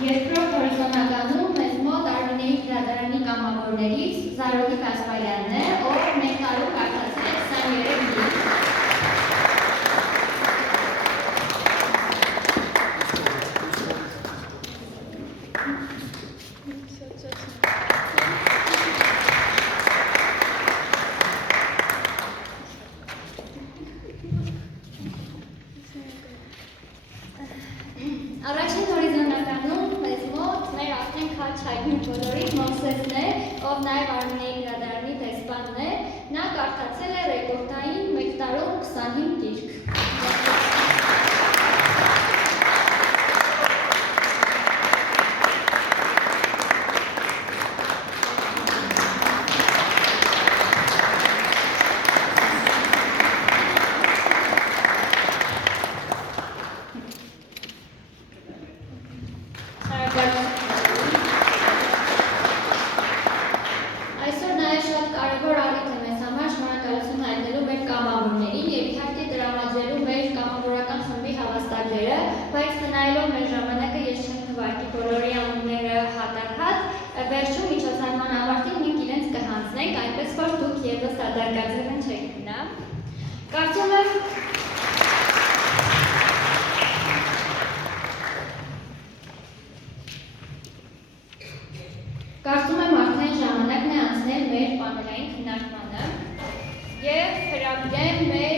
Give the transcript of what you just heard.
Երկրորդ հորիզոնականում մեզ մոտ Արմինեի գրադարանի կամավորներից Զարուհի Կասպարյանն է, ով մեր տարում կարդացել է 23 գիրք։ Առաջին հորիզոնականում մեզ մոտ մեր արդեն քաչ հայտնի բոլորիդ Մովսեսն է, ով նաև Արմինեի գրադարանի դեսպանն է, նա կարդացել է ռեկորդային 1 տարում 25 գիրք։ Այսօր նաև շատ կարևոր առիթ է մեզ համար շնորհակալություն հայտնելու մեր կամավորներին և իհարկե տրամադրելու մեր կամավորական խմբի հավաստագրերը, բայց մնայելով մեր ժամանակը ես չեմ թվարկի բոլորի անունները հատառհատ, վերջում միջոցառման ավարտին մենք իրենց կհանձնենք, այնպես որ դուք ևս դատարկաձևն չեք գնա։ Կարծում եմ արդեն ժամանակն է անցնել մեր պանելային քննարկմանը և հրավիրեմ մեր